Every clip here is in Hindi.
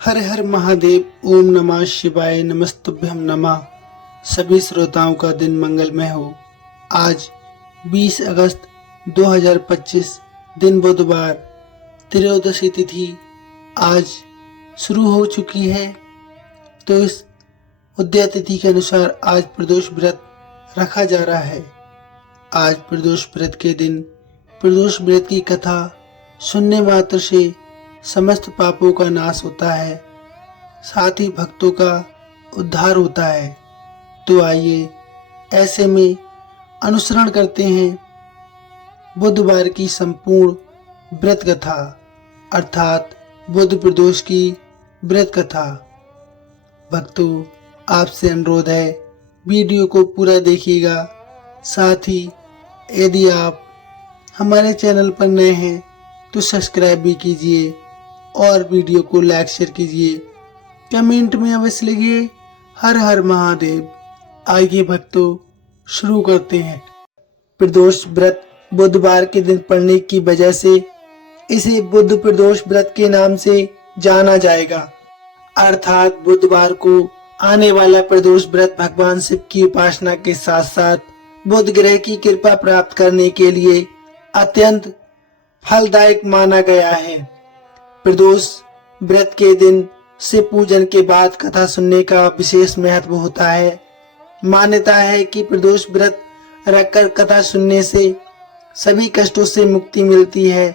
हर हर महादेव। ओम नमः शिवाय। नमस्तुभ्यम नमः। सभी श्रोताओं का दिन मंगलमय हो। आज 20 अगस्त 2025 दिन बुधवार, त्रयोदशी तिथि आज शुरू हो चुकी है। तो इस उदय तिथि के अनुसार आज प्रदोष व्रत रखा जा रहा है। आज प्रदोष व्रत के दिन प्रदोष व्रत की कथा सुनने मात्र से समस्त पापों का नाश होता है, साथ ही भक्तों का उद्धार होता है। तो आइए ऐसे में अनुसरण करते हैं बुधवार की संपूर्ण व्रत कथा, अर्थात बुध प्रदोष की व्रत कथा। भक्तों, आपसे अनुरोध है वीडियो को पूरा देखिएगा। साथ ही यदि आप हमारे चैनल पर नए हैं तो सब्सक्राइब भी कीजिए और वीडियो को लाइक शेयर कीजिए। कमेंट में अवश्य लिखिए हर हर महादेव। आइए भक्तों, शुरू करते हैं। प्रदोष व्रत बुधवार के दिन पड़ने की वजह से इसे बुध प्रदोष व्रत के नाम से जाना जाएगा। अर्थात बुधवार को आने वाला प्रदोष व्रत भगवान शिव की उपासना के साथ साथ बुध ग्रह की कृपा प्राप्त करने के लिए अत्यंत फलदायक माना गया है। प्रदोष व्रत के दिन शिव पूजन के बाद कथा सुनने का विशेष महत्व होता है। मान्यता है कि प्रदोष व्रत रखकर कथा सुनने से सभी कष्टों से मुक्ति मिलती है,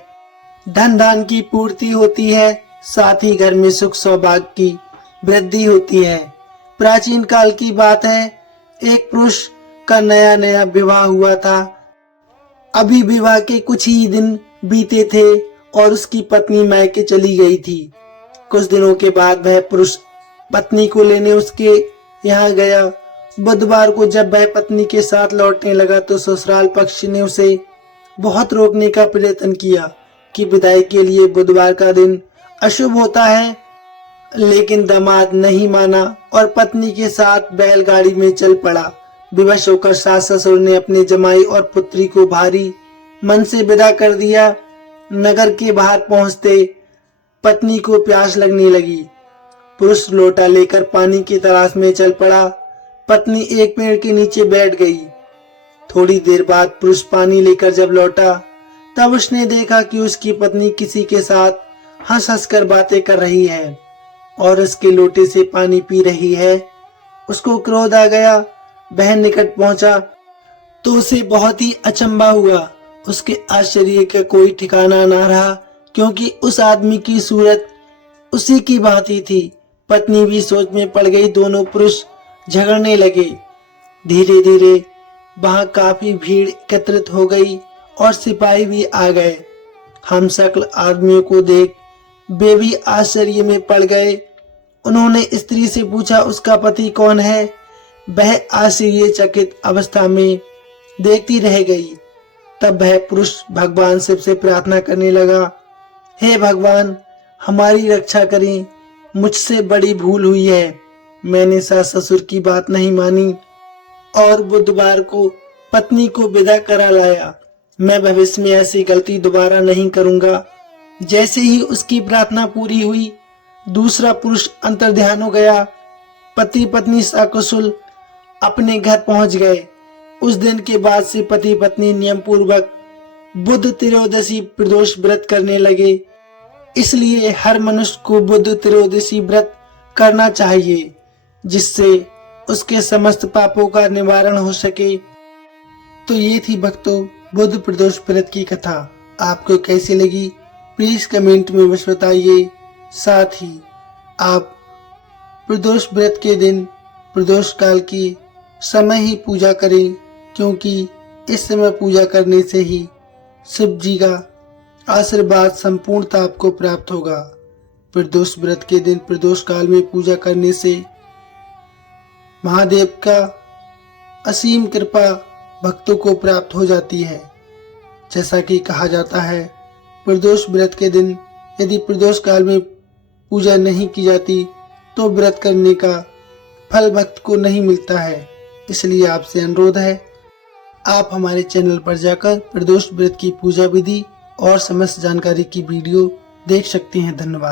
धन धान की पूर्ति होती है, साथ ही घर में सुख सौभाग्य की वृद्धि होती है। प्राचीन काल की बात है, एक पुरुष का नया नया विवाह हुआ था। अभी विवाह के कुछ ही दिन बीते थे और उसकी पत्नी मायके चली गई थी। कुछ दिनों के बाद वह पुरुष पत्नी को लेने उसके यहाँ गया। बुधवार को जब वह पत्नी के साथ लौटने लगा तो ससुराल पक्ष ने उसे बहुत रोकने का प्रयत्न किया कि विदाई के लिए बुधवार का दिन अशुभ होता है, लेकिन दामाद नहीं माना और पत्नी के साथ बैलगाड़ी में चल पड़ा। विवश होकर सास ससुर ने अपने जमाई और पुत्री को भारी मन से विदा कर दिया। नगर के बाहर पहुंचते पत्नी को प्यास लगने लगी। पुरुष लोटा लेकर पानी की तलाश में चल पड़ा। पत्नी एक पेड़ के नीचे बैठ गई। थोड़ी देर बाद पुरुष पानी लेकर जब लौटा तब उसने देखा कि उसकी पत्नी किसी के साथ हंस हंस कर बातें कर रही है और उसके लोटे से पानी पी रही है। उसको क्रोध आ गया। बहन निकट पहुंचा तो उसे बहुत ही अचंभा हुआ। उसके आश्चर्य का कोई ठिकाना ना रहा, क्योंकि उस आदमी की सूरत उसी की भांति थी। पत्नी भी सोच में पड़ गई। दोनों पुरुष झगड़ने लगे। धीरे धीरे वहां काफी भीड़ एकत्रित हो गई और सिपाही भी आ गए। हम शक्ल आदमियों को देख वे भी आश्चर्य में पड़ गए। उन्होंने स्त्री से पूछा उसका पति कौन है। वह आश्चर्यचकित अवस्था में देखती रह गई। तब वह पुरुष भगवान शिव से प्रार्थना करने लगा, हे भगवान, हमारी रक्षा करें। मुझसे बड़ी भूल हुई है। मैंने सास ससुर की बात नहीं मानी और बुधवार को पत्नी को विदा करा लाया। मैं भविष्य में ऐसी गलती दोबारा नहीं करूंगा। जैसे ही उसकी प्रार्थना पूरी हुई, दूसरा पुरुष अंतर्ध्यान हो गया। पति पत्नी सकुशल अपने घर पहुंच गए। उस दिन के बाद से पति पत्नी नियम पूर्वक बुध त्रयोदशी प्रदोष व्रत करने लगे। इसलिए हर मनुष्य को बुध त्रयोदशी व्रत करना चाहिए, जिससे उसके समस्त पापों का निवारण हो सके। तो ये थी भक्तों बुध प्रदोष व्रत की कथा। आपको कैसी लगी प्लीज कमेंट में बस बताइए। साथ ही आप प्रदोष व्रत के दिन प्रदोष काल की समय ही पूजा करें, क्योंकि इस समय पूजा करने से ही शिव जी का आशीर्वाद संपूर्णता आपको प्राप्त होगा। प्रदोष व्रत के दिन प्रदोष काल में पूजा करने से महादेव का असीम कृपा भक्तों को प्राप्त हो जाती है। जैसा कि कहा जाता है, प्रदोष व्रत के दिन यदि प्रदोष काल में पूजा नहीं की जाती तो व्रत करने का फल भक्त को नहीं मिलता है। इसलिए आपसे अनुरोध है आप हमारे चैनल पर जाकर प्रदोष व्रत की पूजा विधि और समस्त जानकारी की वीडियो देख सकते हैं। धन्यवाद।